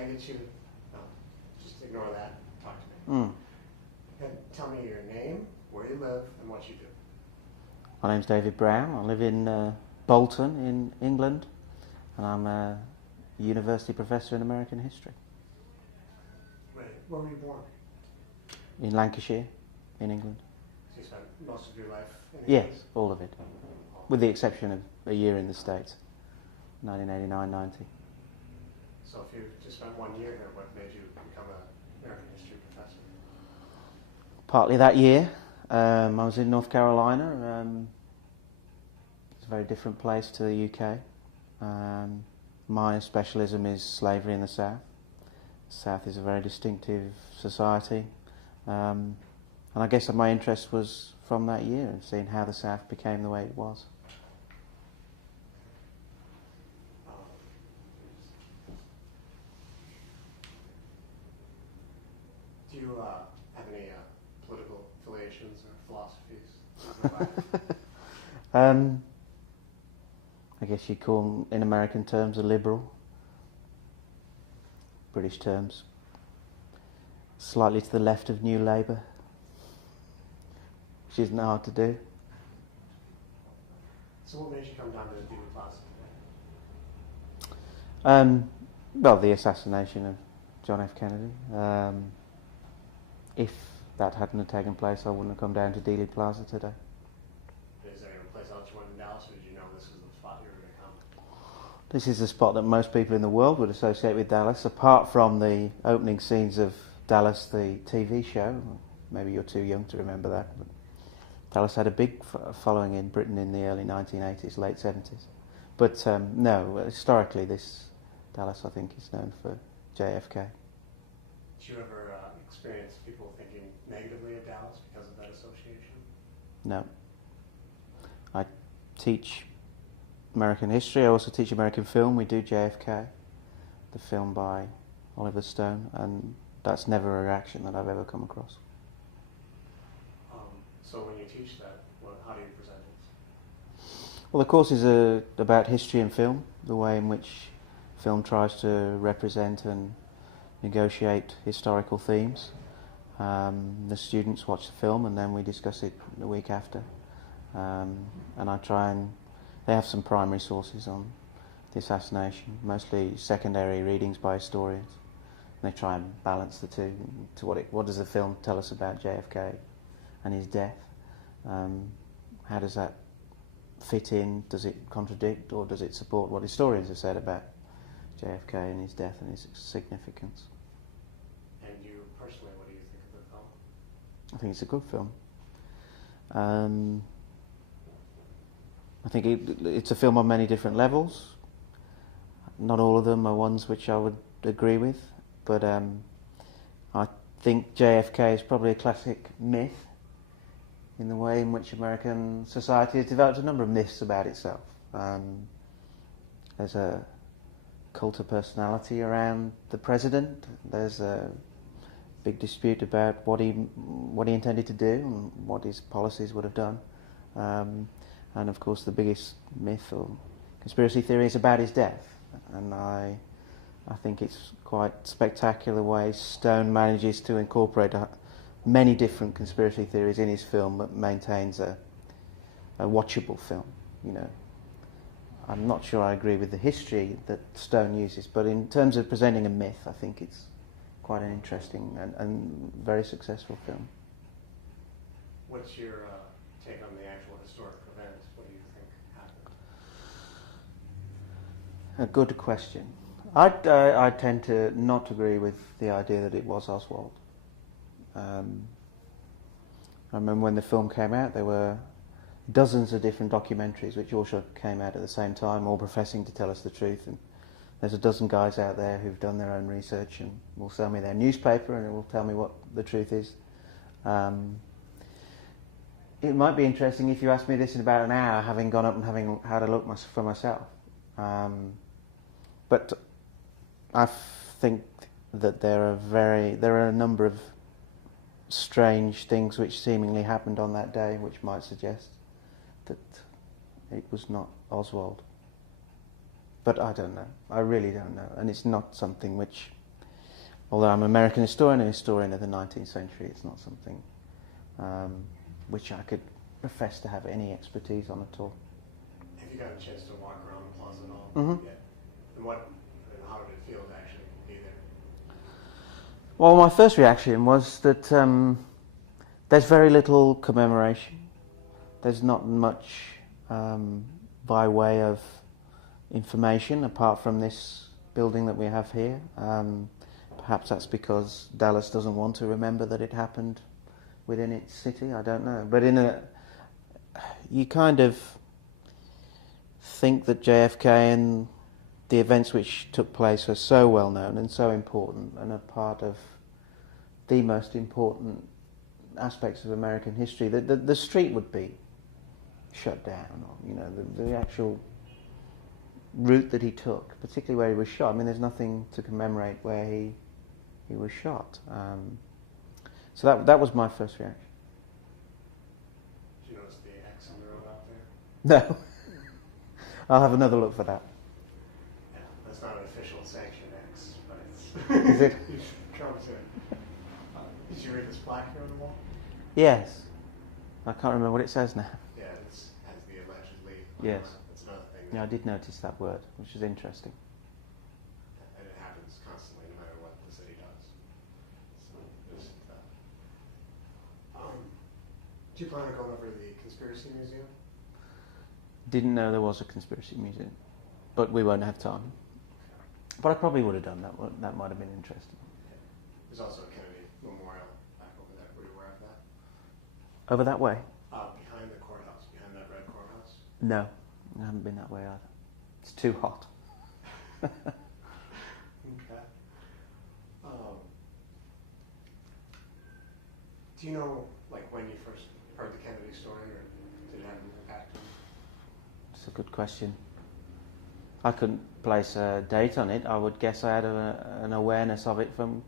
I get you? No, just ignore that. Talk to me. And tell me your name, where you live, and what you do. My name's David Brown. I live in Bolton in England, and I'm a university professor in American history. Right. Where were you born? In Lancashire, in England. So you spent most of your life in England? Yes, all of it, with the exception of a year in the States, 1989-90. So if you just spent 1 year here, what made you become an American history professor? Partly that year. I was in North Carolina. It's a very different place to the UK. My specialism is slavery in the South. The South is a very distinctive society. And I guess that my interest was from that year, seeing how the South became the way it was. Do you have any political affiliations or philosophies? I guess you'd call them, in American terms, a liberal. British terms. Slightly to the left of New Labour, which isn't hard to do. So what made you come down to the Dealey Plaza? Well, the assassination of John F. Kennedy. If that hadn't taken place, I wouldn't have come down to Dealey Plaza today. Is there a place else you wanted in Dallas, or did you know this was the spot you were going to come? This is the spot that most people in the world would associate with Dallas, apart from the opening scenes of Dallas, the TV show. Maybe you're too young to remember that. But Dallas had a big following in Britain in the early 1980s, late 70s. But no, historically, this Dallas, I think, is known for JFK. Did you ever experience people thinking negatively of Dallas because of that association? No. I teach American history. I also teach American film. We do JFK, the film by Oliver Stone, and that's never a reaction that I've ever come across. So when you teach that, how do you present it? Well, the course is about history and film, the way in which film tries to represent and negotiate historical themes. The students watch the film and then we discuss it the week after. And they have some primary sources on the assassination, mostly secondary readings by historians. And they try and balance the two to what does the film tell us about JFK and his death? How does that fit in? Does it contradict or does it support what historians have said about JFK and his death and his significance? And you personally, what do you think of the film? I think it's a good film. I think it's a film on many different levels. Not all of them are ones which I would agree with, but I think JFK is probably a classic myth in the way in which American society has developed a number of myths about itself. There's a cult of personality around the president. There's a big dispute about what he intended to do and what his policies would have done. And of course the biggest myth or conspiracy theory is about his death. And I think it's quite spectacular the way Stone manages to incorporate many different conspiracy theories in his film, but maintains a watchable film. You know, I'm not sure I agree with the history that Stone uses, but in terms of presenting a myth, I think it's quite an interesting and very successful film. What's your take on the actual historic event? What do you think happened? A good question. I tend to not agree with the idea that it was Oswald. I remember when the film came out, there were dozens of different documentaries which also came out at the same time, all professing to tell us the truth. And there's a dozen guys out there who've done their own research and will sell me their newspaper and it will tell me what the truth is. It might be interesting if you asked me this in about an hour, having gone up and having had a look for myself. But I think that there are a number of strange things which seemingly happened on that day which might suggest that it was not Oswald. But I don't know. I really don't know. And it's not something which although I'm an American historian, a historian of the 19th century, it's not something which I could profess to have any expertise on at all. Have you got a chance to walk around the plaza at all? Mm-hmm. Yeah. And how did it feel to actually be there? Well, my first reaction was that there's very little commemoration. There's not much by way of information apart from this building that we have here. Perhaps that's because Dallas doesn't want to remember that it happened within its city, I don't know. But you kind of think that JFK and the events which took place are so well known and so important and are part of the most important aspects of American history that the street would be shut down, or the actual route that he took, particularly where he was shot. I mean, there's nothing to commemorate where he was shot. So that was my first reaction. Did you notice the X on the road out there? No. I'll have another look for that. Yeah, that's not an official sanctioned X, but it's... Is it? Trump's in. Did you read this plaque here on the wall? Yes. I can't remember what it says now. Yeah, it has the allegedly. Yes. That's another thing. Yeah, I did notice that word, which is interesting. And it happens constantly, no matter what the city does. So, do you plan on going over to the Conspiracy Museum? Didn't know there was a conspiracy museum, but we won't have time. But I probably would have done that. That might have been interesting. Yeah. There's also a Kennedy Memorial back over there. Were you aware of that? Over that way? Behind the courthouse, behind that red courthouse. No, I haven't been that way either. It's too hot. Okay. Do you know, when you first heard the Kennedy story, or did it have an impact on you? It's a good question. I couldn't place a date on it. I would guess I had an awareness of it from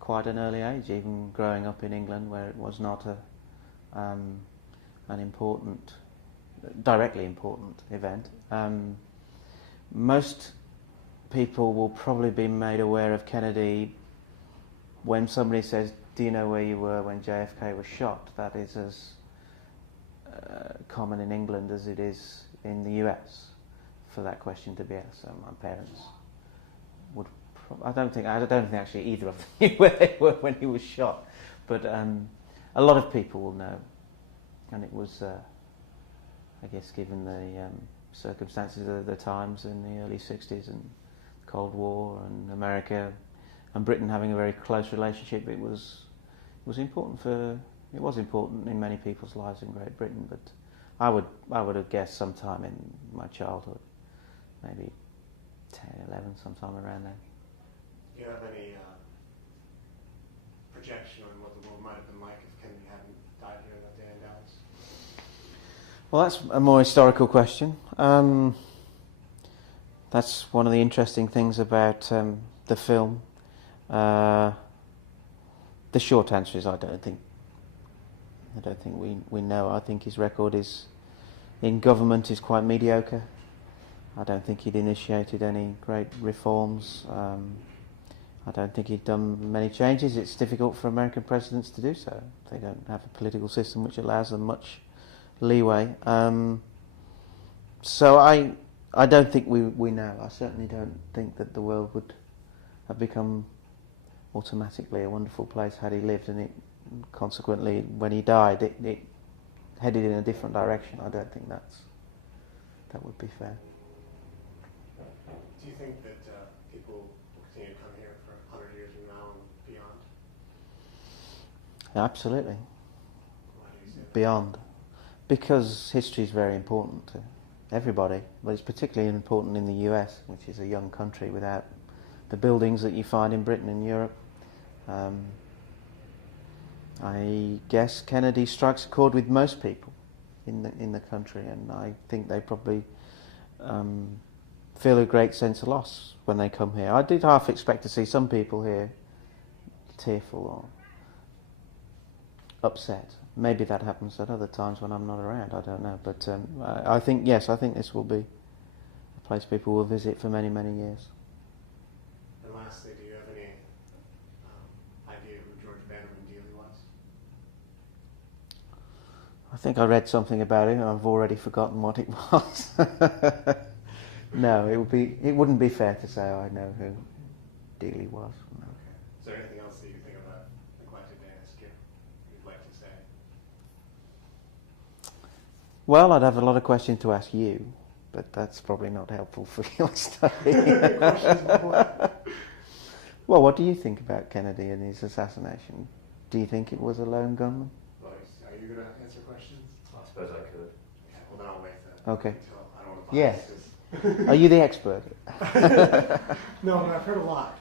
quite an early age, even growing up in England, where it was not an important, directly important event. Most people will probably be made aware of Kennedy when somebody says, "Do you know where you were when JFK was shot?" That is as common in England as it is in the US for that question to be asked. So my parents would. I don't think actually either of them knew where they were when he was shot, but a lot of people will know, and it was, I guess, given the circumstances of the times in the early '60s and Cold War and America and Britain having a very close relationship, it was important in many people's lives in Great Britain. But I would have guessed sometime in my childhood, maybe 10, 11, sometime around then. Do you have any projection on what the world might have been like if Kennedy hadn't died here that day in Dallas? Well, that's a more historical question. That's one of the interesting things about the film. The short answer is I don't think we know. I think his record in government is quite mediocre. I don't think he'd initiated any great reforms. I don't think he'd done many changes. It's difficult for American presidents to do so. They don't have a political system which allows them much leeway. So I don't think we know. I certainly don't think that the world would have become automatically a wonderful place had he lived, and it consequently, when he died, it headed in a different direction. I don't think that would be fair. Do you think that people will continue to come here for 100 years from now and beyond? Absolutely. Why do you say that? Beyond. Because history is very important to everybody, but it's particularly important in the US, which is a young country without the buildings that you find in Britain and Europe. I guess Kennedy strikes a chord with most people in the country, and I think they probably feel a great sense of loss when they come here. I did half expect to see some people here tearful or upset. Maybe that happens at other times when I'm not around, I don't know. But I think this will be a place people will visit for many, many years. And lastly, do you have any think I read something about it and I've already forgotten what it was. No, it wouldn't be fair to say I know who Dealey was. No. Okay. Is there anything else that you think of a neglected to ask you, you'd like to say? Well, I'd have a lot of questions to ask you, but that's probably not helpful for your study. Questions before? Well, what do you think about Kennedy and his assassination? Do you think it was a lone gunman? Well, are you going to answer questions? I suppose I could. Yeah, well, then I'll wait then. Okay. Until I don't want to Yes. this. Are you the expert? No, but I've heard a lot.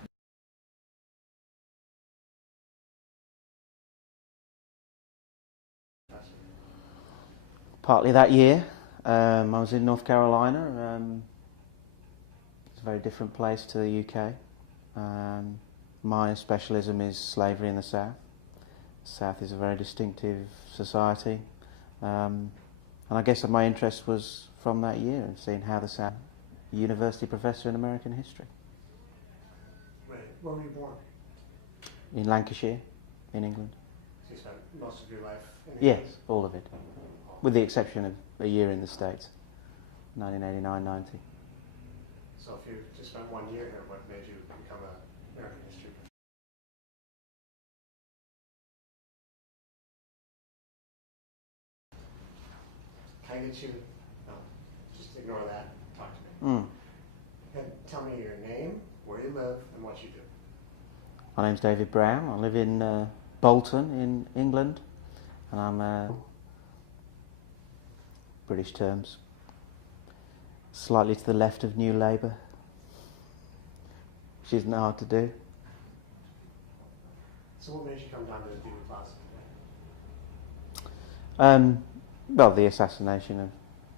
Partly that year. I was in North Carolina. It's a very different place to the UK. My specialism is slavery in the South. The South is a very distinctive society. And I guess that my interest was from that year and seeing how the South, university professor in American history. Right. Where were you born? In Lancashire, in England. So you spent most of your life in Yes, England? all of it. With the exception of a year in the States, 1989-90. So if you just spent 1 year here, what made you become an American history professor? Can I get you, no, just ignore that, talk to me. And tell me your name, where you live, and what you do. My name's David Brown. I live in Bolton in England, and I'm British terms, slightly to the left of New Labour, which isn't hard to do. So what made you come down to the Dealey Plaza today? Well, the assassination of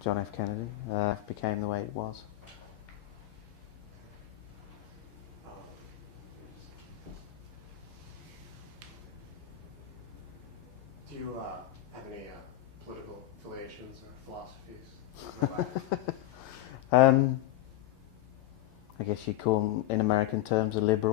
John F. Kennedy became the way it was. Do you have any political affiliations or philosophies? I guess you'd call them, in American terms, a liberal.